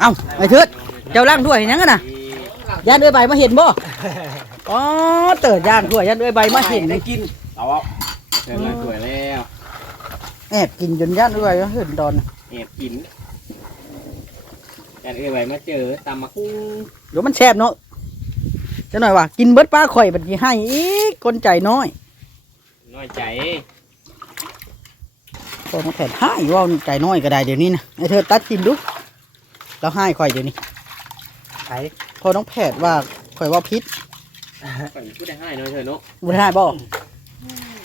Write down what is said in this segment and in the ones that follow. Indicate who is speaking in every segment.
Speaker 1: เอ้าไอ้เถิดเจ้าล้างถ้วยเห็นยังกันน่ะย่านเอ้ยใบมาเห็นบ่อ๋อเติร์ดย่างถ้วยย่านเอ้ยใบมาเห็น
Speaker 2: ได้กินเอาเอาเสร็จแล้วสวยแล้ว
Speaker 1: แอบกินจนย่านเอ้ยเห็นตอน
Speaker 2: แอบกินแอนเอ้ยไว้มาเจอตำมาคุ้ง
Speaker 1: เดี๋ยวมันแซ่บเนาะจะหน่อยว่ากินเบิดปลาข่อยบัดนี้ให้อีกคนใจน้อย
Speaker 2: น้อยใจ
Speaker 1: พอมาแผ่นให้เว่านี่ใจน้อยก็ได้เดี๋ยวนี้นะไอ้เถิดตัดกินดู แล้วให้ข่อยเดี๋ยวนี้
Speaker 2: ใคร
Speaker 1: พอน้องแผดว่าข่อยว่าพิษ
Speaker 2: ก่อนพูดได้ให้น้อยเถอะเนาะ
Speaker 1: บ่ได้บ่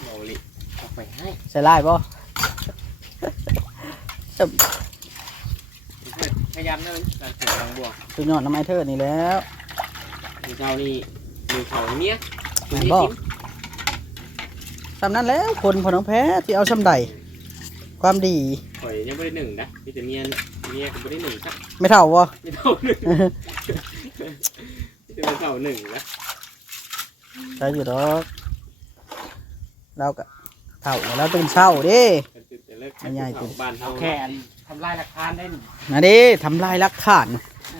Speaker 2: เบาลิเอาไปให้
Speaker 1: ใส่ลายบ่
Speaker 2: พยายามนะการเสียงทางบวก
Speaker 1: สุดยอดน้ำไอ้เถิดนี่แหล้ว
Speaker 2: มีเจ้านี่มีเขาเนี้ย
Speaker 1: แม่นบ่สำนั้นแล้วคนพอน้องแพ้ที่เอาสำใดความดี
Speaker 2: ข่อยยังไม่ได้หนึ่งนะมีแต่เมียเมียก็ไม่ได้หนึ่งครับ
Speaker 1: ไม่เท่าบ่
Speaker 2: ไม่เท่าหนึ่งไม่เท่าหนึ่งนะ
Speaker 1: ใช่อยู่ดอกเราก็เท่าแล้วเราตื่นเช้าเด้ไม่ใหญ่จริง
Speaker 2: บ้านเฮา
Speaker 3: แค่ทำลายหลักฐานได้นี่
Speaker 1: นะเด้ทำลายหลักฐาน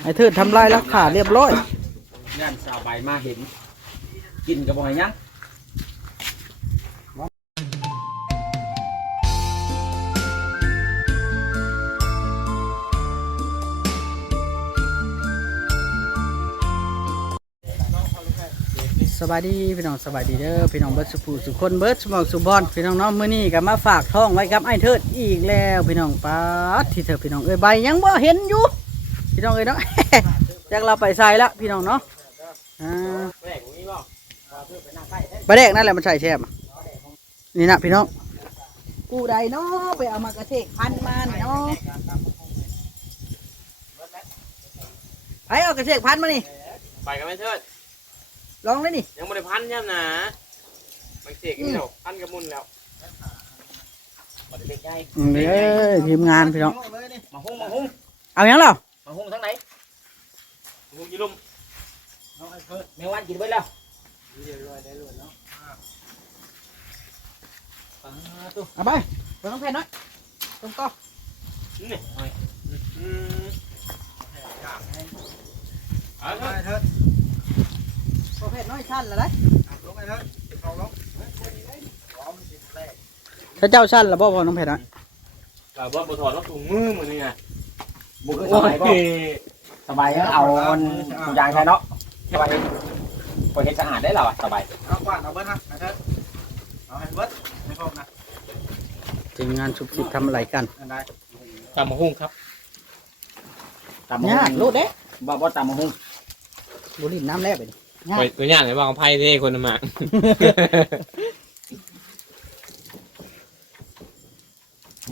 Speaker 1: ไอ้เถิดทำลายหลักฐานเรียบร้อย
Speaker 3: ย่านสาวใบมาเห็น กินกับบ่อยยัง
Speaker 1: บายดีพี่น้องสบายดีเด้อพี่น้องเบิร์ดสุภูสุคนเบิร์ดสมองสุบอลพี่น้องเน้องมื้อนี้ก็มาฝากท้องไว้กับไอ้เทิดอีกแล้วพี่น้องป้าที่เธอพี่น้องเอ้ยใบยังบ่เห็นอยู่พี่น้องเอ้ยเนาะ จากเราไปใส่ละพี่น้องเนาะอ่า
Speaker 2: แรกนี้บ่
Speaker 1: ปลาแดกนั่นแหละมันใช่แช่บนี่นะพี่น้องกูใดเนาะไปเอามากระเทกพันมานี่เนาะไปเอากระเทกพันมานี่
Speaker 2: ไปกันไหมเทิด
Speaker 1: ลองเลยนี่
Speaker 2: ยังไม่ได้พันย่ำนะมันเสกนี่เดียวพันกับมุนแล้วบ่ได้เล็กใหญ่
Speaker 1: เอ้ยทีมงานพี่น้อง
Speaker 3: มาหุ้งมาหุ้ง
Speaker 1: เอายังเหรอ
Speaker 3: มาหุ้งทั้งไหน
Speaker 2: มุนกี่ลุ่ม
Speaker 3: แมงวันกินไปแล้ว
Speaker 1: เอาไปไปต้องแผ่นน้อยตรงก็
Speaker 2: นี่อืมเอาเถอะ
Speaker 3: เถิด
Speaker 1: พอแผ่ นน้อยชั้นละได้
Speaker 3: ลงไปเถิดเอาลง
Speaker 1: ถ้าเจ้าชั้นละบ่พอน้องแผ่นน้อย
Speaker 2: เราบ่บ่ถอดรถถุงมือมือนี่ไง
Speaker 3: บุกสบายบ่สบายเอาทุกอย่างใช่เนาะสบายพอเห็นสะอาดได้แล้วอะสบาย
Speaker 4: เอากวาดเอาเบิดนะเอาเถิดเอาให้เบิดให้พร้อมนะ
Speaker 1: ทีมงานสุบสิบทำอะไรกัน
Speaker 4: อันใด
Speaker 2: ตามมาหุ้งครับ
Speaker 3: ตามมา
Speaker 1: ญา
Speaker 3: หุ้
Speaker 1: ติ
Speaker 3: ง
Speaker 1: รู้เด้
Speaker 3: บ่บ่ตามมาหุ้ง
Speaker 1: บุหรี่น้ำแรกไปดิ ญา
Speaker 2: ไป
Speaker 1: ติ
Speaker 2: ตัวอย่างไหนบ้างไพ่ที่คนมา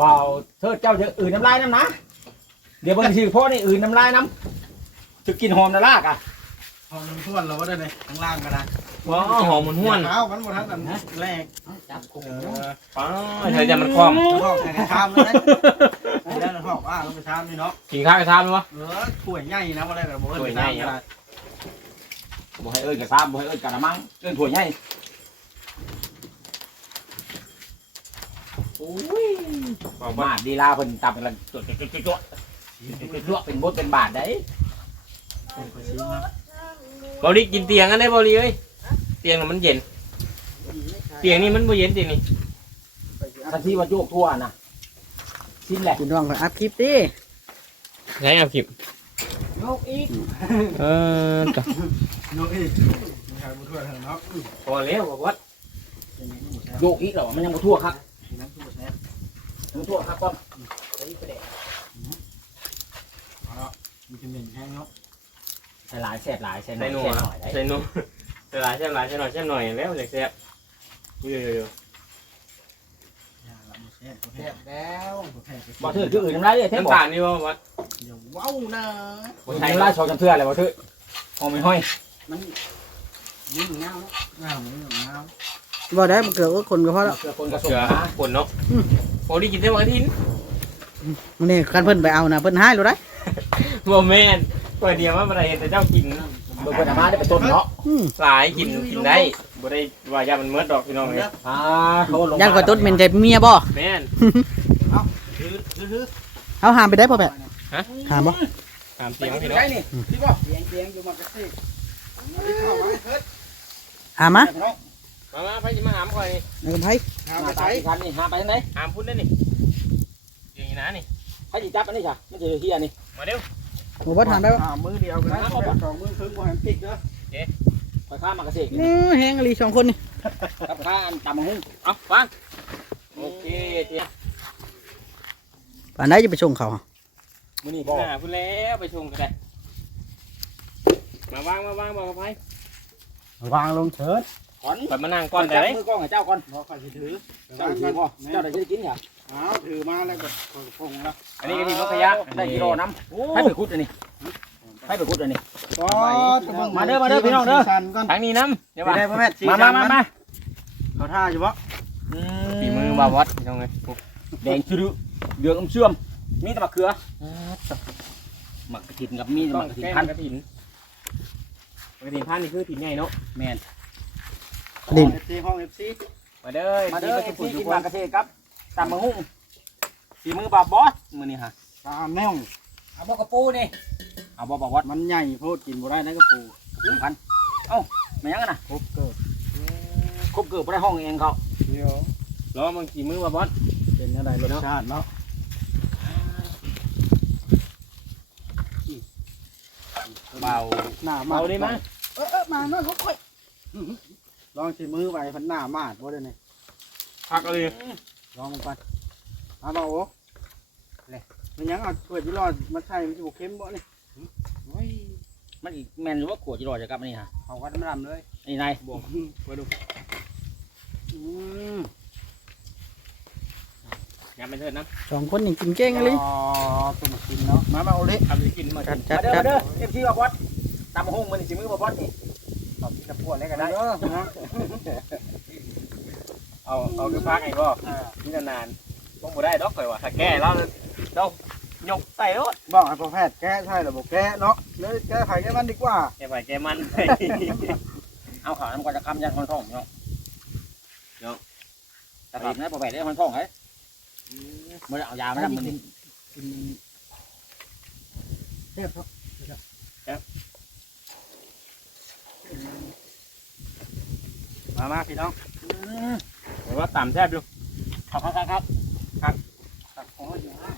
Speaker 3: บ่าวเถิดเจ้าจะอื่นน้ำลายน้ำนะ เดี๋ยวเบิ่งสิพ่อนี่อื่นน้ำลายน้ำจะกินหอมนะลากอะ
Speaker 4: พอมันท้วนเราก็ได้เลยข้างล่างก็ได้
Speaker 2: ว้าหอมมันห้วน
Speaker 4: เท้ามันหมดทั้งกันแรก
Speaker 1: จับคุม
Speaker 4: เออ
Speaker 2: ป้าเธอจะมันคล่อง
Speaker 4: หอกแข่งกันชามเลยนะได้แล้วหอกอะลงไปชามนี่เนาะ
Speaker 2: กินข้าวไปทานไหมวะ
Speaker 4: เออถ้วยใหญ่นะบ่ได้แบบบ่เอิ้น
Speaker 2: ถ้ว
Speaker 4: ไป
Speaker 2: ยใหญ่
Speaker 4: ชามก็ได้
Speaker 3: บ่ให้เอิ้นกระซ้ำบ่ให้เอิ้นกระมังเอิ้นถั่วใหญ่โอ้ยบาทดีลาเพิ่นตับเป็นละจวดจวดจวดจวดจวดจวดเป็นบดเป็นบาทได้
Speaker 4: ไปซื้อมา
Speaker 2: บอลีกินเตียงกันได้บอลีเอ้ยเตียงน่ะมันเย็น เตียงนี่มันบ่เย็นจริงนี่
Speaker 3: ทันทีว่าโยกทั่วนะชิ้นแหละ
Speaker 1: คุณน้องไปอัพคลิปดิ
Speaker 2: ใช้เอาคลิป
Speaker 1: โยกอีก
Speaker 2: เออจ้ะ
Speaker 4: โน้อีไม่ใช่บ่ถ้วยทางเนาะ
Speaker 2: พอแล้วบอกว่า
Speaker 3: โยกอีกเหรอมันยังบ่ทั่วครับ
Speaker 4: น้ำตู้แซ่บ
Speaker 3: มันทั่วครับก่อน
Speaker 4: มีกินเหม็นแห้งเนาะ
Speaker 3: ใส่หลายแสบหลายใส่หน่
Speaker 2: ใส่
Speaker 3: อย
Speaker 2: นัว
Speaker 3: แสบหน่อยได้
Speaker 2: ใส่นัวใส่หลายใส่หลายใส่หน่อยใส่หน่อยแล้วจากแซ่บเยอะ
Speaker 4: อย่าละบ่แซ่บบ่
Speaker 1: แซ่
Speaker 4: แซ่บบ
Speaker 1: แล้ว
Speaker 4: บ่แซ่บ
Speaker 3: บ่ถือคืออื่นน้ำลายเลย
Speaker 2: ๆ
Speaker 3: เท่
Speaker 2: น้ำ
Speaker 3: บ่
Speaker 2: ตาลนี่ว่าวัด
Speaker 4: เดี๋ย วว้าวนะ
Speaker 3: บ่ใช่น้ำลายชอจำเทื่ออะไรบ่ถือหอมไม่ห้อย
Speaker 1: มันนิ่งเงาเนาะ
Speaker 4: งามมือของงาม
Speaker 1: บ่ได้มันเกิดว่าคนก็พอแล้ว
Speaker 3: เกลือคนกระสุ
Speaker 2: เสื
Speaker 3: น
Speaker 2: อ
Speaker 3: นะ
Speaker 2: ปนเนาะบอลีกินได้วันอาทิตย์
Speaker 1: มันนี่คันเพิ่นไปเอานะเพิ่นให้รู้ได้
Speaker 2: บ่แม่นเปิดเดียวว่าบ่ได้เห็นแต่เจ้ากิน
Speaker 3: เบิ่งเพิ่นเอามาได้เป็นต้นเนาะ
Speaker 1: อืม
Speaker 2: หลายกินกินได้บ่ได้ว่ายามันเมิดดอกพี่น้องเลย
Speaker 3: อ่าโทษลง
Speaker 1: ยันกว่าตุ๊ดเป็นใจเมียบ่
Speaker 2: แม่น
Speaker 4: ถือถือถือ
Speaker 1: เอาหามไปได้พ่อแพท
Speaker 2: ฮะ
Speaker 1: หามบ่
Speaker 2: หตาม
Speaker 3: ไป
Speaker 2: เตียง
Speaker 3: กิน
Speaker 2: พี่
Speaker 3: ไป
Speaker 2: น้อง
Speaker 3: นี่พี่บ่
Speaker 4: เตียงเตียงอยู่มากระซิกนี่เข้ามาเถิด
Speaker 1: หามะ
Speaker 3: พี่น้อง
Speaker 2: มามาไปสิมาหามข่อยนี่
Speaker 1: เดินไผ
Speaker 4: หา
Speaker 3: มา
Speaker 4: ไป
Speaker 3: ตา
Speaker 4: ใส่
Speaker 3: ยคันนี่หาไปทางไหน
Speaker 2: หามพุ่นได้นี่อย่างนี้นะนี่
Speaker 3: ให้จิจับอันนี้ค่ะมันจะเฮียนี่
Speaker 2: มาเร็ว
Speaker 1: หมู่บ่ถามได้บ่
Speaker 4: หามือเดียวกันนะสองมือครึ่งบ่ให้ปิกเด้อ
Speaker 3: คอยข้ามมากระเสก
Speaker 1: นี่แฮงอลีสองคนนี่
Speaker 3: กับข้าอันตำมังหุ้ง
Speaker 2: เอาวางโอเคเตียง
Speaker 1: ป่านใดจะไปส่งเขา
Speaker 3: มื้อนี้บ่
Speaker 2: หน้าพุ่นแล้วไปชงกันได้มาวางมาวางบอกกับไผ
Speaker 4: วางลงเถิด
Speaker 3: ขอน
Speaker 2: ไปมานั่งก่อน
Speaker 3: จั
Speaker 2: ได้
Speaker 3: บ
Speaker 2: ไหม
Speaker 3: มือกล้องให้เจ้าก่อน
Speaker 4: บ่ค่อยสิถือ
Speaker 3: เจ้าถือบ่เจ้าได้สิกินค่ะ
Speaker 4: อ้าวถือมาแล้วก็คงละ
Speaker 2: อันนี้ก็ทีมรถขยะ
Speaker 3: ได้กิโลน้ำให้ไปขุดอันนี้ให้ไปขุดอันนี้
Speaker 4: ก็
Speaker 3: มาเด้อมาเด้อพี่น้องเด้อ
Speaker 4: สันก่อน
Speaker 2: ทางนี้น้ำเดี๋ยว
Speaker 4: ไป
Speaker 2: ว่า
Speaker 4: ได้พ่อแม่
Speaker 3: มามามามา
Speaker 4: เขาท่าอยู่บ่
Speaker 2: ฝีมือบาวอดพี่น้องเลย
Speaker 3: แดงชื่อเดืองอมเชื่อม มีแต่มะเขือหมักกระถินกับมีแต่หมักกระถิน
Speaker 2: แก้
Speaker 3: พัน
Speaker 2: กระถินกระถินพันนี่คือถินใหญ่เนาะ
Speaker 3: แม่น
Speaker 1: ดิน
Speaker 4: เอฟซีห้องเอฟซี
Speaker 2: มาเด้อ
Speaker 3: มาเด้อ
Speaker 2: ที่
Speaker 3: ที่
Speaker 2: ทุ
Speaker 3: กิ
Speaker 2: ก
Speaker 3: น
Speaker 2: ค
Speaker 3: หมานกกระเทศครับตำมังหุ้งฝีมือบาบอสมื้อนี้ฮะ
Speaker 4: ตามแนว
Speaker 3: เอาบ่กระปูนี่เอาบ่บอกวัด
Speaker 4: มันใหญ่โพดกินบ่ได้นะกระปู
Speaker 3: พันเอ้าแม่ยังกันนะ
Speaker 4: ครบเกิด
Speaker 3: ครบเกือบบ่ได้ห้องเองเขา
Speaker 4: เดียว
Speaker 2: รอมึงขี่มือบาวอด
Speaker 4: เป็นอะไรรสชาติเนาะ
Speaker 2: เบา
Speaker 4: หน้ามา
Speaker 2: เบาได้มั้ย
Speaker 4: เออเออมาหน่อยเขาค่อยลองสิมือไปพันหน้ามาดบ่ได้นี่
Speaker 2: พักเลย
Speaker 4: ลองมันไปเอาบ่โอ้เลยมันยังเอาถ้วยที่รอดมาใส่มันสิบ่เค็มบ่นี่โอ้ย
Speaker 3: มันอีกแม่นหรือว่าขวดจิรอจะกลับมานี่ฮะ
Speaker 4: เขาก็ไม่ทำเลย
Speaker 3: ไอ้นาย
Speaker 4: บอกไปดูอืม
Speaker 2: ยำไปเถิดนะ
Speaker 1: สองคนนี่กินเก่งอลี
Speaker 4: อ๋อตัวมากินเนาะมามาเอาเละ
Speaker 2: ทำสิกินมา
Speaker 1: จัด
Speaker 3: มา
Speaker 1: จัด
Speaker 3: เด้อ
Speaker 1: จั
Speaker 3: มา
Speaker 1: ด
Speaker 3: เด้อเอฟซีบาบอสตำมังหุ้งมื้อนี้ฝีมือบาบอสนี่
Speaker 4: เอากินกับพวกเล็กก็ได้เออนะ
Speaker 2: เอาเอาคือพักไงบ่นี่นานๆต้องบ่ได้ดอกข่อยว่าถ้าแก้แล้วเรายกใส่รถ
Speaker 4: บอกให้พ่อแพทย์แก้ใช่หรือบอกแก้เนาะเลยแก้ไขแก้มันดีกว่า
Speaker 2: แก้ไปแก้มัน
Speaker 3: เอาขาวน้ำก่อนจะคำยันคนท้องเนาะเดี๋ยวตะเกียบนะพอแบกได้คนท้องไอ้มื่ อเอายามาแล้วมัน
Speaker 4: เทียบครับมามาพี่น้อง
Speaker 2: ผมว่าต่ำแซ่บอยู่
Speaker 3: ครับครับครับ
Speaker 4: ตักของอยู่ฮะ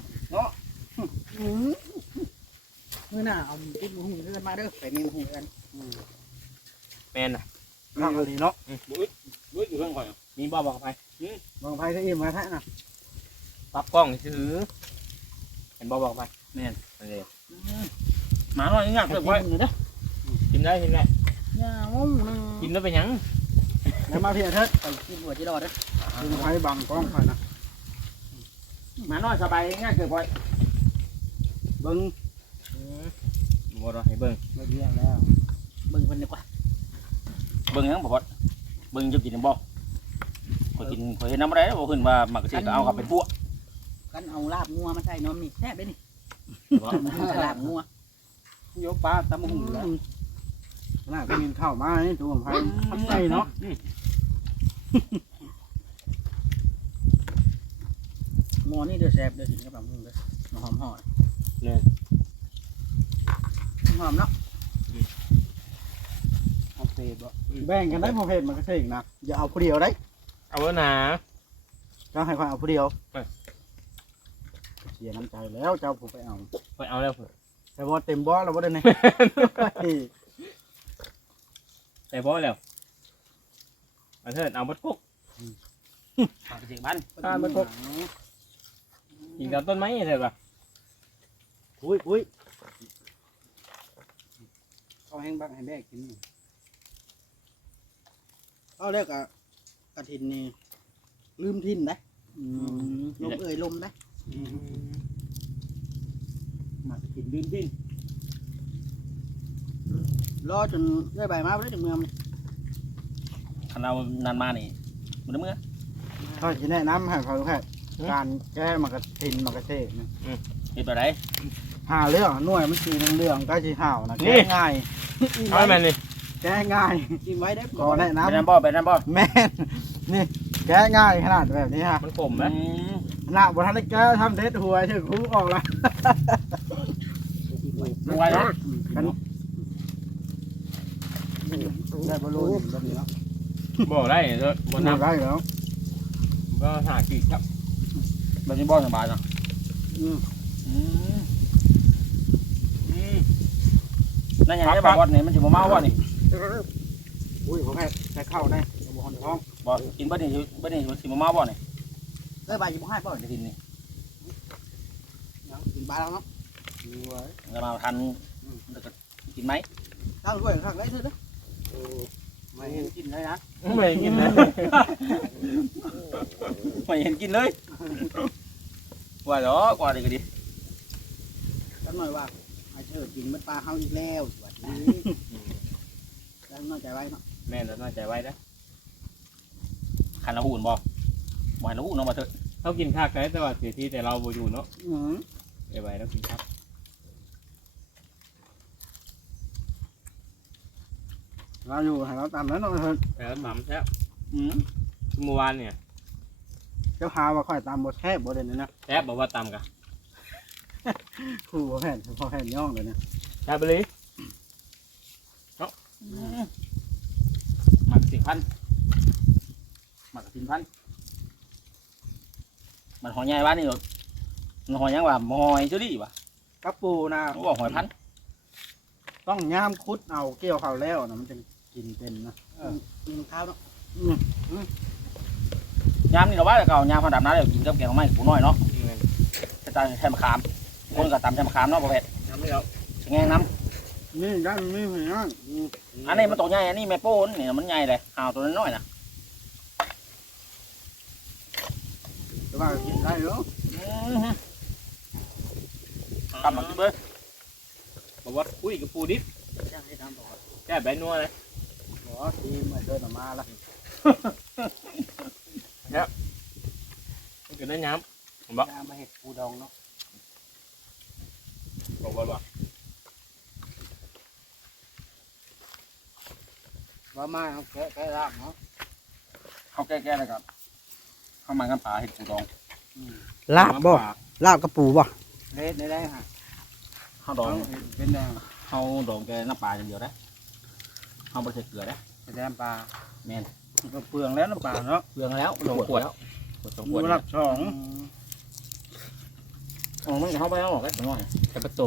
Speaker 1: มื้อหน้าเอาติ๊กหมูหูเพื่อนมาเด้อไปมีหมูหูกัน
Speaker 2: แมนน่ะ
Speaker 4: ข้าวดีเนาะ
Speaker 3: รู้อยู่เรื่องก่อน
Speaker 2: มีบ่บอกไป
Speaker 4: บางไพ่ก็อิ่มมาแท้น่ะ
Speaker 2: ปรับกล้องซื้อเห็นบ่บอกไปแม่นอันนี้
Speaker 3: หมาหน่อยนี่งัก
Speaker 1: ไป
Speaker 3: เลย
Speaker 1: กิน
Speaker 3: ไว้
Speaker 1: เลยเด้อ
Speaker 2: กินได้กินได้
Speaker 1: ย่างงนึง
Speaker 2: กินแล้วเป็นหยัง
Speaker 4: แล้วมาพี่เถิด
Speaker 1: ไปกินหัวจิรอเด้อ
Speaker 4: ดึงไพ่บังกล้องไปนะ
Speaker 3: หมาหน่อยสบายง่ายเกินไป
Speaker 4: เบิ้ง
Speaker 2: บ่รอให้เบิ่ง
Speaker 4: ไม่เบี้ยแล้ว
Speaker 1: เบิ่งเพิ่นดีกว่า
Speaker 3: เบิ่งยังบอกว่าเบิ่งจะกินบ่คอยกินคอยเห็นน้ำอะไรบอกขึ้นว่าหมักเสียก็เอากลับไปปั้ว
Speaker 1: กั นเอาลาบงัวมาใส่นมนี่แซ่บเด้นี่ลาบงัวย
Speaker 4: กปลาตำหูแล้วน่าก็มีข้าวมานี่ตัวของไพ่ทับใจเนาะ
Speaker 1: หม้อนี่เด้อแซ่บเด้อกินกับลาบงัวเด้อหอมหอม
Speaker 2: เนี่ย
Speaker 1: หอมเนาะ
Speaker 4: เอาเศษบ่แบ่งกันได้พอเพจมันก็เซ็งนะอย่าเอาผู้เดียวได้
Speaker 2: เอาไว้หนา
Speaker 4: เจ้าให้คนเอาผู้เดียว
Speaker 2: ไป
Speaker 4: เสียน้ำใจแล้วเจ้าผมไปเอา
Speaker 2: ไปเอาแล้วเพิ่น
Speaker 4: แต่ว่าเต็มบ่อแล้วว่าได้ไง
Speaker 2: แต่บ่แล้วอันเถิดเอาบัดกุก
Speaker 3: หมักเสียบ้าน
Speaker 2: อ่าบัดกุกกินกับต้นไม้เถิดป่ะ
Speaker 4: อุ้ยอุ้ยเขาแห้งบักให้แม่กินอยู่เอาเรียกอะกระถินนี่ลืมทินนะ
Speaker 1: อืมลมเอ่ยลมนะ
Speaker 3: หมักกินดื่มดิน
Speaker 1: รอจนได้ใบมาบ่ได้ถึงเมือง
Speaker 3: คันเรานานมานี่มันเมื่อ
Speaker 4: เขาจะแนะนำให้เขาแค่การแก้มากระถินมากระเทศนะ
Speaker 3: เห็นแบบไหน
Speaker 4: หาเรื่องหน่วยมันสีเรื่องๆก็สีห่าวนะแก้ง่าย
Speaker 2: เอาให้แม่นนี่
Speaker 4: แก้ง่าย
Speaker 1: กินไว้ได้
Speaker 4: ก็แนะ
Speaker 3: เป็น
Speaker 4: นำ
Speaker 3: นั่นบ่เป็นนั่นบ่
Speaker 4: แม่นนี่แก้ง่ายขนาดแบบนี้ฮะ
Speaker 2: มันขมไหม
Speaker 4: หน้าบนทันได้แก้ทำเด็ดหัวถึงคุ้ออกแล้ว
Speaker 1: ไว้
Speaker 3: งไว้เนาะ
Speaker 4: กันได้บอลลูนแบบนี้เนาะ
Speaker 2: บอกได้เถอะบน
Speaker 4: น้ำ
Speaker 2: น้ำ
Speaker 4: ได้แล้ว
Speaker 2: ก็หากี่ครับ
Speaker 3: แบบนี้บ่สบายเนาะ
Speaker 4: อืม
Speaker 3: อืมอืมนั่นอย่างนี้บอกว่านี่มันสิบ่เมาว่ะนี่
Speaker 4: อุ้ยผมแค่แค่เข้าได้บอลท้อง
Speaker 3: บ่กินเบิดนี่สิเบิดนี่สิบ่เมาบ่นี่
Speaker 4: เอ้ยใบยี่สิบห้าป่ะ
Speaker 3: จะกินนี่
Speaker 4: กินปลาแล้วเนาะดูไว้
Speaker 3: จะมาทันแล้วก็กินไหม
Speaker 4: ตั้งด้วยข้างไรเถอะนะไม่เห็นกินเลยนะ
Speaker 2: ไม่กินนะ
Speaker 3: ไม่เห็นกินเลยว่าเนาะกว่าดีก็ดี
Speaker 4: ตั้งหน่อยว่าไอ้เธอกินมันปลาเฮาอีกแล้วสวัสดีตั้งน้อยใจไว้เนาะ
Speaker 2: แม่เราน่าใจไว้นะ
Speaker 3: ขันละหูนบ่บ่ให้ละหูนเนาะมาเถอะ
Speaker 2: เขากินข้าวไก่แต่ว่าเสียทีแต่เราบ่อยู่เนาะ
Speaker 4: อืม
Speaker 2: เอ้ไว้แล้วกินข้าว
Speaker 4: เราอยู่ให้เราตามนั้นเนาะเถอะ
Speaker 2: แต่ก็หม่ำแซ่บ
Speaker 3: อืม
Speaker 2: เมื่อวานเนี่ย
Speaker 4: เจ้าหาว่าค่อยตามบทแทบบทเด่นนะ
Speaker 2: แซ่บบอกว่าตำกะ
Speaker 4: ครูบ่แผ่นพอแผ่นย่องเลยนะ
Speaker 2: แซ่บไปเลย
Speaker 3: หมักสิพันหมักสิพัน มันหอยใหญ่วะนี่หรอมันหอยยังว่าหอยจุดิวะ
Speaker 4: กระปูนะ
Speaker 3: เขาบอกหอยพัน
Speaker 4: ต้องย่ามคุดเอาเกี่ยวเขาแล้วนะมันจะกินเป็นนะกินข้าวเนาะ
Speaker 3: ยามนี่เราว่าแต่เก่ายามพอดำน้ำเดี๋ยวกินกับแกงหน่อไม้กูน้อยเนาะ
Speaker 2: อืม
Speaker 3: จะตามแทมะขามคนก็ตามแทมะขามเนาะประเภท
Speaker 2: ทำให้เรา
Speaker 3: แงงน้
Speaker 4: นี่ด้านนี้เหมือนกันำ
Speaker 3: อันนี้มันตัวใหญ่อันนี้แม่โป้นนี่มันใหญ่เลยหาวตัวน้อยๆนะ
Speaker 4: แต่ว่ากินได้เนาะ
Speaker 3: กำลังกินเบ้ย
Speaker 2: บอกว่าอุ้ยกับปูดิบ
Speaker 4: ย่างให้ทำต่อ
Speaker 2: แซ่บใบนัวเลย
Speaker 4: บอกว่าทีมมาเดินออกมาละ
Speaker 2: มันก็ได้ย้
Speaker 4: ย่างมาเห็ดปูดองเนาะำ
Speaker 2: บอกว่าว่า
Speaker 4: ว่ามาเอาแกะแกะรากเนาะ
Speaker 3: เขาแก้ๆเลยครับเข้ามากันป่าเห็ดปูดอง
Speaker 1: ลาบบ่ลาบกระปูบ่
Speaker 4: เล็ดได้ได้ฮะ
Speaker 3: ข้าวดอง
Speaker 4: เป็นแดง
Speaker 3: ข้าวดองแกน้ำปลาอย่างเดียวได้ข้าวบะเสร็จเกลือได้
Speaker 4: เป็นแดงปลา
Speaker 3: แม่น
Speaker 4: ก็เปลืองแล้วน้ำปลาเนาะ
Speaker 3: เกลือแล้วสองขวดแล้วขวดสองข
Speaker 4: ดู
Speaker 3: วด
Speaker 4: รับสอง
Speaker 3: อ๋อมันเข้าไปแล้วหรอกไอ้ตัวน้อย
Speaker 2: แต่ประโต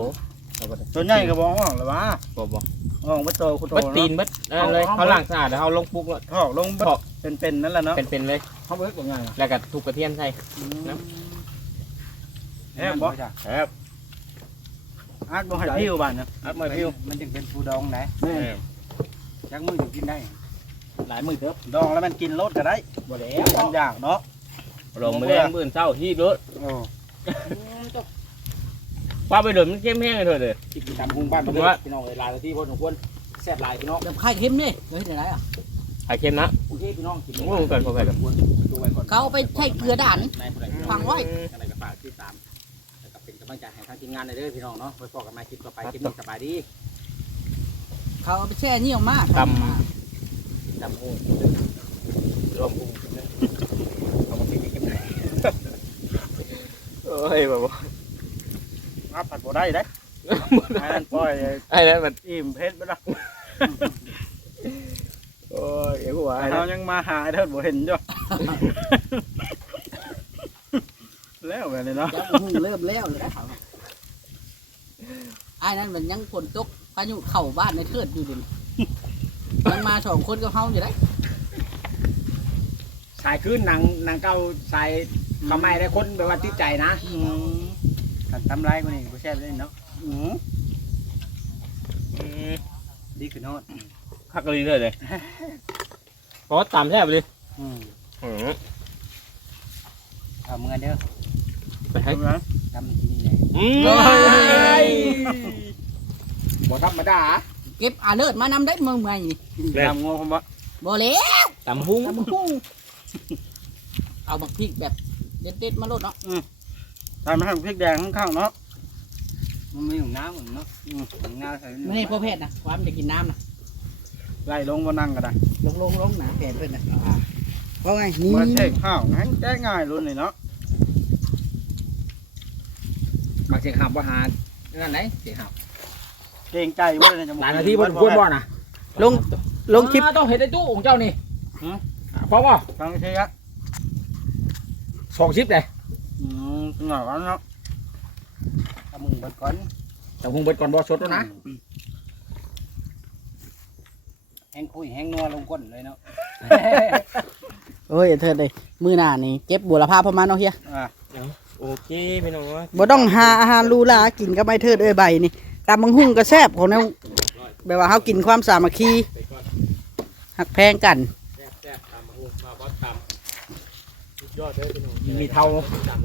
Speaker 4: ตัวใหญ่ก็บอกว่าหรือวะ
Speaker 2: บอกบอก
Speaker 4: อ๋อวัดโตคุณโต
Speaker 2: บัดตีน
Speaker 4: เนาะ
Speaker 2: บัดนั่นเลยเขาล้างสะอาดแล้วเขาลงปุ๊กแล้ว
Speaker 4: ถอกลงบัดเป็นๆนั่นแหละเนาะ
Speaker 2: เป็นๆเลย
Speaker 3: เข้าไปตัวใหญ่
Speaker 2: แล้วก็ทุบกระเทียมใส่ น้
Speaker 4: แอบบ่
Speaker 2: ครับ
Speaker 4: อาร์ตบ่ให้พิ้วบ้านนะ
Speaker 3: อัดมือพิว
Speaker 4: มันจึงเป็นปูดองไหน
Speaker 2: เออ
Speaker 4: จักมืออยู่กินได้
Speaker 3: หลายมือเถอะ
Speaker 4: ดองแล้วมันกินรสก็ได้
Speaker 3: บ่แล้
Speaker 4: มันยากเนาะ
Speaker 2: ลงมาแรงมื่นเศร้าที่รถ
Speaker 4: โอ้
Speaker 2: ป้าไปเดินมันเข้มแห้งเลยเถอะเลย
Speaker 3: คิดตามพุงบ้านมาด้วยพี่น้องเอ้ยหลายที่พอสมควรแซ่บหลายพี่น้อง
Speaker 1: แบบไข่เค็มนี่เดี๋ยวเห็นอะไรอะ
Speaker 2: ไข่เค็มนะ
Speaker 3: โอเคพี่น้องกิน
Speaker 2: โอ้โหก่อนก่อนก่อน
Speaker 3: ดูไว้ก่อน
Speaker 1: เขาเอาไปใช้เกลือด่าน
Speaker 3: ในผู้ใด
Speaker 1: ฟังไว้
Speaker 3: อะไรก็ฝากที่ตามแล้วก็เป็นกำลังใจให้ทางทีมงานในเด้อพี่น้องเนาะไว้พอกันใหม่คลิปต่อไปคลิปนี้สบายดี
Speaker 1: เขาเอาไปแช่นี่ออกมา
Speaker 2: ต
Speaker 3: จำโอ้ำ
Speaker 2: รวมกุ้ง
Speaker 3: เอามาเป็นคลิปไหน
Speaker 2: เอ้ยแบบว่า
Speaker 4: อาผัดบ่ได้เด้อันนั้นปล่อย
Speaker 2: ไอ้นั่นมัน
Speaker 4: อิ่มเพชรบ่ล่ะ
Speaker 2: โอ้ยเอ๋กูว่า
Speaker 4: เรายังมาหาไอ้เทิดบ่เห็นจ้ะแล้วแบบนี้เนาะ
Speaker 1: จะหูเริ่มแล้วเลยนะเขาไอ้นั่นมันยังฝนตกพายุเข้าบ้านในเทิดอยู่ดิยังมาสองคนกับเฮาอยู่ได้
Speaker 3: สายขึ้นหนังหนังเก่าสายทำไมได้คนแบบว่าติดใจนะ
Speaker 4: อืมกันทำไรกว่านี้บ่แซ่บเลยเนาะอืม
Speaker 2: อืม
Speaker 4: ดีขึ้นโนด
Speaker 2: คักเลยเลยเลยเพราะตำแซ่บเลย
Speaker 4: อืม
Speaker 2: อืม
Speaker 4: เอามือเด้อ
Speaker 2: ไปให้
Speaker 4: ทำนะทำที่นี่เลย
Speaker 2: อืม
Speaker 3: บ่ธรรมดา
Speaker 1: เก็บอาเลิศมานำได้เมืองไงนี่
Speaker 4: ทำงัวผมว่า
Speaker 1: บ่เล้ว
Speaker 2: ตำหุ้ง
Speaker 1: ตำหุ้งเอาบักพริกแบบเด็ดๆมาโลดเนาะ
Speaker 4: ทำให้พริกแดงข้างๆเนาะมันมีของน้ำเหมือนเนาะอืมของน้ำใส่
Speaker 1: ไม่ใช่พ่อแพทย์นะว่ามันจะกินน้ำนะ
Speaker 4: ไล่ลงบนนั่งก็ได้
Speaker 1: ลงลงลงนะแผนเพื่อนนะเพราะไงนี่
Speaker 4: มาเช็คข้าวงั้นแก้ง่ายรุ่นนี่เนาะ
Speaker 3: บางเสียงหับว่าหานั่นไหนเสียงหับ
Speaker 4: เกรงใจบ่ได้จะ
Speaker 3: หลายนาทีบ่ควรบ่น่ะ
Speaker 1: ลงลงคลิป
Speaker 3: อ่าต้องเห็นในตู้ของเจ้านี่
Speaker 4: หือ
Speaker 3: อ่าเพราะว่า
Speaker 4: ฟังทีครับ
Speaker 3: สองชิปเลย
Speaker 4: อืมหน่อยว่าเนาะทำมึงเบิดก่อน
Speaker 3: แต่พุงเบิดก่อนบ่สดแล้วนะ
Speaker 4: แห้งคุยแห้งนัวลงก้นเลยเนาะ
Speaker 1: โอ้ยเถิดเลยมือหน้านี่เก็บบัวละพาประมาณเนาะเฮีย
Speaker 4: อ่า
Speaker 2: โอเคพี่น้องว่า
Speaker 1: บ่ต้องหาอาหารหรูหรากินกับไอ้เถิดเอ้ยใบนี่ตามบังหุ่งก็แซ่บของแนวแบบว่าเฮากินความสามัคคีหักแพงกัน
Speaker 2: แซ่บๆตามมาหูมาบอสตามสุดยอดเลยพี่น้อง
Speaker 3: มีเทา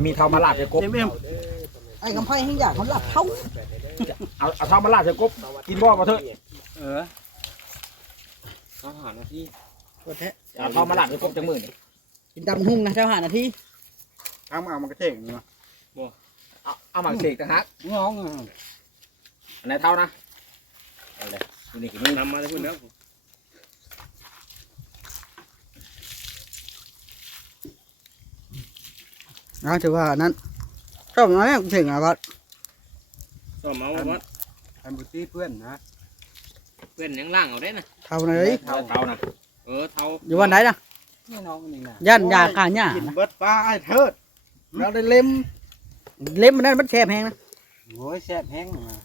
Speaker 3: มีเทามาลาดใส่กบ
Speaker 4: เอ็มเอ็ม
Speaker 1: ไอ้คำไพ่ให้อยากเขาหลับเท่า
Speaker 3: เอาเอาเทามาลาดใส่กบกินบ่บ่เถอะ
Speaker 4: เออ
Speaker 2: อาหารนะพี่
Speaker 3: เอาเทามาลาดใส่กบจังมื้อนี่
Speaker 1: กินตามหุ่งนะเจ้าหานาที
Speaker 4: ทำเอามันกระเทงเนาะ
Speaker 3: เอาเอามาเสกต่างหาก
Speaker 4: งอง
Speaker 3: อันไหนเท่านะเอาเลยนี่กินมื้อนำ
Speaker 2: มาได้พูดแล้ว
Speaker 1: เอาถือว่าอันนั้นต้องน้อยถึงอะก็
Speaker 2: ต่อมาว่าบอส
Speaker 4: ทำบุตรีเพื่อนนะ
Speaker 2: เพื่อนยังล่างเอาได้นะ
Speaker 1: เท่าไหน
Speaker 3: เท่าเท่านะ
Speaker 2: เออเท่า
Speaker 1: อยู่วันไหนนะ
Speaker 4: นี่น้องนี่นะ
Speaker 1: ย่านยาขาหญ้า
Speaker 4: กินเบิดปลาไอ้เทิดเราได้เล็ม
Speaker 1: เล็บมันนั่นมันแคบแหงนะ
Speaker 4: โอ้ยแซ่บแห้งมา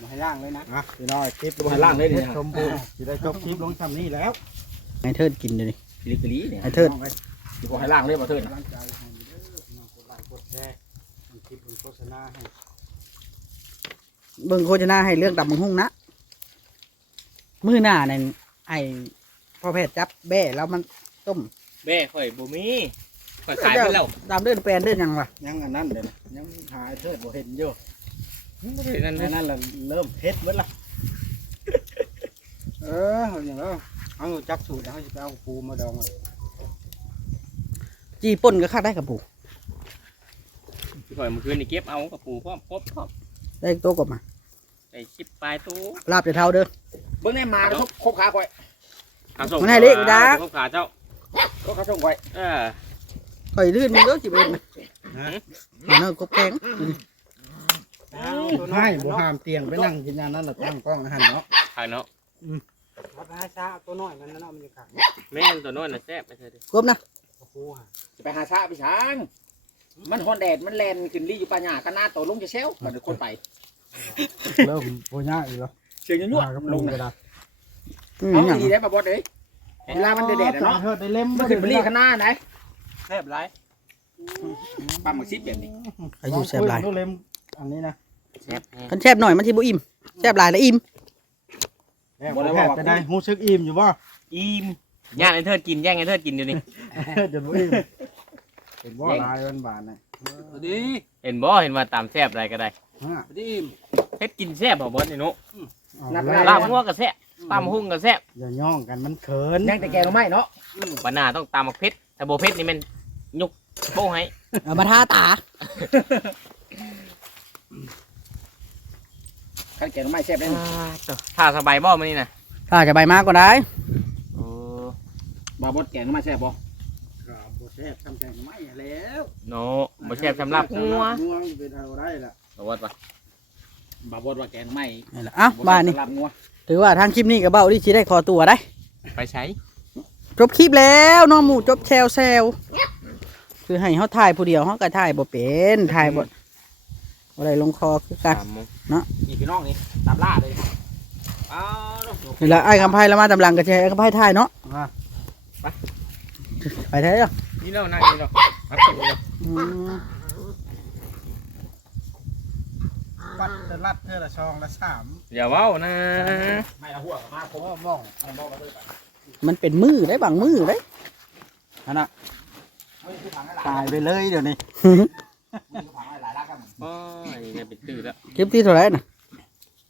Speaker 4: มาให้ล่างเลยนะอะพี่น้อยคลิป
Speaker 3: บ่ให้ล่างเลยนี่นะ
Speaker 4: ชมพูจะได้จบคลิปลงทำนี่แล้ว
Speaker 1: ไอ้เทิดกินเลย
Speaker 3: ลิกลีเนี่ย
Speaker 1: ไอ้เทิด
Speaker 3: สิบ่ให้ล่างเลยบ่เถิดนะ
Speaker 4: กำลังใจให้เด้อพี่น้องกดไลค์กดแชร์ทำคลิปลงโฆษณาให้
Speaker 1: เบิ่งโฆษณาให้เรื่องตับมังหุ่งนะ มือหน้านั่นไอ้พ่อแพทย์จับแบ่แล้วมันต้ม
Speaker 2: แม่ข่อยบ่มีข่อยขายไปแล้ว
Speaker 1: ตามเดินแปลนเดินหยังวะ
Speaker 4: ยังอันนั้นเด้อนะยังหาไอ้เทิดบ่เห็นอยู่
Speaker 2: นั่น
Speaker 4: อันนั้นล่ะเริ่มเฮ็ดเบิดละเออเอาอย่างแล้วเอาจักสูตรแล้วเขาจะไปเอาปูมาดองเลย
Speaker 1: จีป่นก็ค่าได้กับปู
Speaker 2: ข่อยเมื่อคืนนี่เก็บเอากับปูพร้อมครบพร้อม
Speaker 1: ได้โตวกบมา
Speaker 2: ไอ้ชิปปลายตู้
Speaker 1: ลาบจะเท่าเด้อ
Speaker 3: เบิ่งแน่มาครบครบขาข่อย
Speaker 2: ขาส่ง
Speaker 1: มันให้เล็กนะ
Speaker 2: ครบขาเจ้า
Speaker 3: ครบขาส่งข่อย
Speaker 2: เออ
Speaker 1: ข่อยลื่นมึงเด้อจิบเอ็ดนะมันเนาะกบแกง
Speaker 4: ให้บ่ห้ามเตียงไปนั่งกินยานั้นน่ะตั้งกล้องอาหารเนาะ
Speaker 2: ขายเนาะ
Speaker 4: วัดหาช้าตัวน้อยมันนั่นเนาะมันจะขัง
Speaker 2: แม่นตัวโน้นน่ะแซ่บไปเถอะดิ
Speaker 1: กบนะ
Speaker 4: ปูฮะ
Speaker 3: สิไปหาชาพี่ช้าง มันฮอนแดดมันแลนขึ้นลี่อยู่ป่าหญ้ากันหน้าโตลงจะเซลมันคนไป
Speaker 4: เริ่มโบยากอีกแล้ว
Speaker 3: เสียงยั่ว
Speaker 4: กับ
Speaker 3: ๆ
Speaker 4: ล
Speaker 3: ล
Speaker 4: ง
Speaker 3: ง
Speaker 4: ไป
Speaker 3: นะ
Speaker 4: ละ
Speaker 1: อืม
Speaker 3: เอา
Speaker 1: หยัง
Speaker 3: ดีได้ป่ะบอสเอ้ยเวลามันแดดๆอะเนาะ
Speaker 4: เทิดได้เล่ม
Speaker 3: มันขึ้นไปลี่ข้างหน้าไหน
Speaker 4: แซ่บไร
Speaker 3: ปั๊มหมักซิปแบบนี้
Speaker 1: อายุแซ่บหลาย
Speaker 4: เล่มอันนี้นะ
Speaker 2: แซ่บแฮะ
Speaker 1: คันแซ่บหน่อยมันสิบ่อิ่มแซ่บหลายแล้วอิ่ม
Speaker 4: แซ่บแซ่บจะได้หูซึกอิ่มอยู่บ่
Speaker 2: อิ่มย่างไอ้เทิดกินแย่งไอ้เทิดกินอยู่นี่
Speaker 4: จะบ่อิ่มเห็นบ่ลายมันบานน่ะดี
Speaker 2: เห็นบ่เห็นว่าตามแซ่บอะไรก็ได้
Speaker 4: ฮะดีอิ่ม
Speaker 2: เฮ็ดกินแซ่บบ่บอสนี่หนุ
Speaker 3: นับ
Speaker 4: ล
Speaker 3: ได้
Speaker 2: ลาบงัวก็แซ่บตำหุ่งก็แซ่บ
Speaker 4: อย่าย่องกันมันเขิน
Speaker 3: ยังแต่แกงเราไม่เนาะ
Speaker 2: ปานาต้องตำมักเพชรถ้าบ่เพชรนี่มันยุกโป้ให้
Speaker 1: เอามาทาตา
Speaker 3: ขันแกงเราไม่แซ่บได้
Speaker 2: ถ้าสบายบ่มื้อนี้น่ะ
Speaker 1: ถ้าจะใบมากก็ได้
Speaker 2: โอ้
Speaker 3: บาบอสแกงเราไม่แซ่บบ่
Speaker 4: ครับบ่แซ่บทำแต่งไม่แล้ว
Speaker 2: โนบ่แซ่บสำหรับงัว
Speaker 4: งัวเป็นเอาได้ล่ะ
Speaker 2: บ่ว่าปะ
Speaker 3: บาบอสว่าแกงไม่
Speaker 1: นี่แหละเอ้าบ้านนี่
Speaker 3: สำหรับงัว
Speaker 1: ถือว่าทางคลิปนี้กับเบ้าที่สิได้ขอตัวได้
Speaker 2: ไปใช้
Speaker 1: จบคลิปแล้วน้องหมูจบแซวแซวคือให้เขาถ่ายผู้เดียวเขาก็ถ่ายบ่เป็นถ่ายบ่บ่ได้ลงคอคือกัน
Speaker 2: สามโมง
Speaker 3: นี่พี่น้องนี่ตามล่าเลยอ้าว
Speaker 1: นี่แหละไอ้คำไพ่ละมาตำลังกระแชไอ้คำไพ่ถ่ายเนาะ
Speaker 4: อะ
Speaker 1: ไปไทยเหรอ
Speaker 2: นี่เรานั่งนี่เรา ครับผมเรา
Speaker 1: อืม
Speaker 4: ปัดจะรัดเท่าละซองละสาม
Speaker 2: อย่าเว้านะ
Speaker 3: ไม่ละหัวกับมาผม
Speaker 4: ก็มอง
Speaker 3: เอาบอกมาด้วยกัน
Speaker 1: มันเป็นมือได้บางมือได้
Speaker 4: อันน่ะ
Speaker 3: ไม่คือผังให้หลาย
Speaker 4: ตายไปเลยเดี๋ยวนี้
Speaker 3: มันคือผังให้หลายรักกัน
Speaker 2: โอ้ยเนี่ยเป็นตื้อแล้ว
Speaker 1: คลิปที่เท่าไหรน่ะ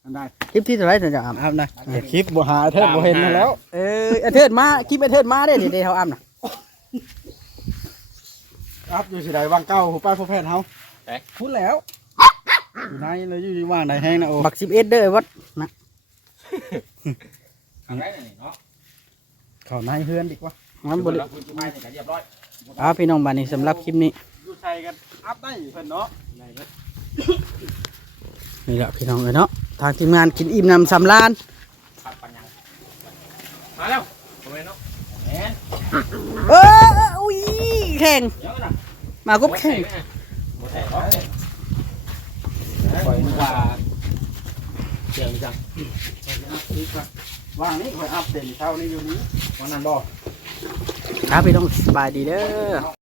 Speaker 4: อันได้
Speaker 1: คลิปที่เท่าไหรน่ะจะอ่ำ
Speaker 4: ครับนะคลิปบ่หาเทิดบ่เห็นมาแล้ว
Speaker 1: เออไอ้เทิดมาคลิปไอ้เทิดมาได้ดิเดี๋ยวเขาอ่ำน่ะ
Speaker 4: อัพอยู่สิใดวางเก้าผู้ป้าผู้แพทย์เฮาพูดแล้ว อยู่ไหนเลยอยู่ที่ว่างไหนแห้งนะโอ้
Speaker 1: บักสิบเอ็ดเด้อวัด
Speaker 3: ผังไรนี่เนาะ
Speaker 4: เข้าในเฮือนดีกว่า
Speaker 1: มันบริ
Speaker 3: คุณจุ๊บไม้นี่ก็เรียบร้อย
Speaker 1: อ้าวพี่น้องบ้านนี้สำหรับคลิปนี้
Speaker 4: อยู่ใส่กันอัพได้เพิ่นเนาะ
Speaker 1: นี่แหละพี่น้องเอ้ยเนาะทางทีมงานกินอิ่มนำสำราน
Speaker 3: ครับปัญญา
Speaker 2: มาแล้วทำไมเนาะ
Speaker 3: แม่น
Speaker 1: เอออุ้ยแข่ง
Speaker 3: เดี๋ยวนะ
Speaker 1: มาก็แข่ง
Speaker 3: บ่อกปล่อยนึกว่าเสียงจัง
Speaker 4: ว่างนี่คอยอัพเต็มเท่านี้อยู่นี้
Speaker 3: วันนั้นบ่
Speaker 1: ครับพี่ต้องสบายดีเด้อ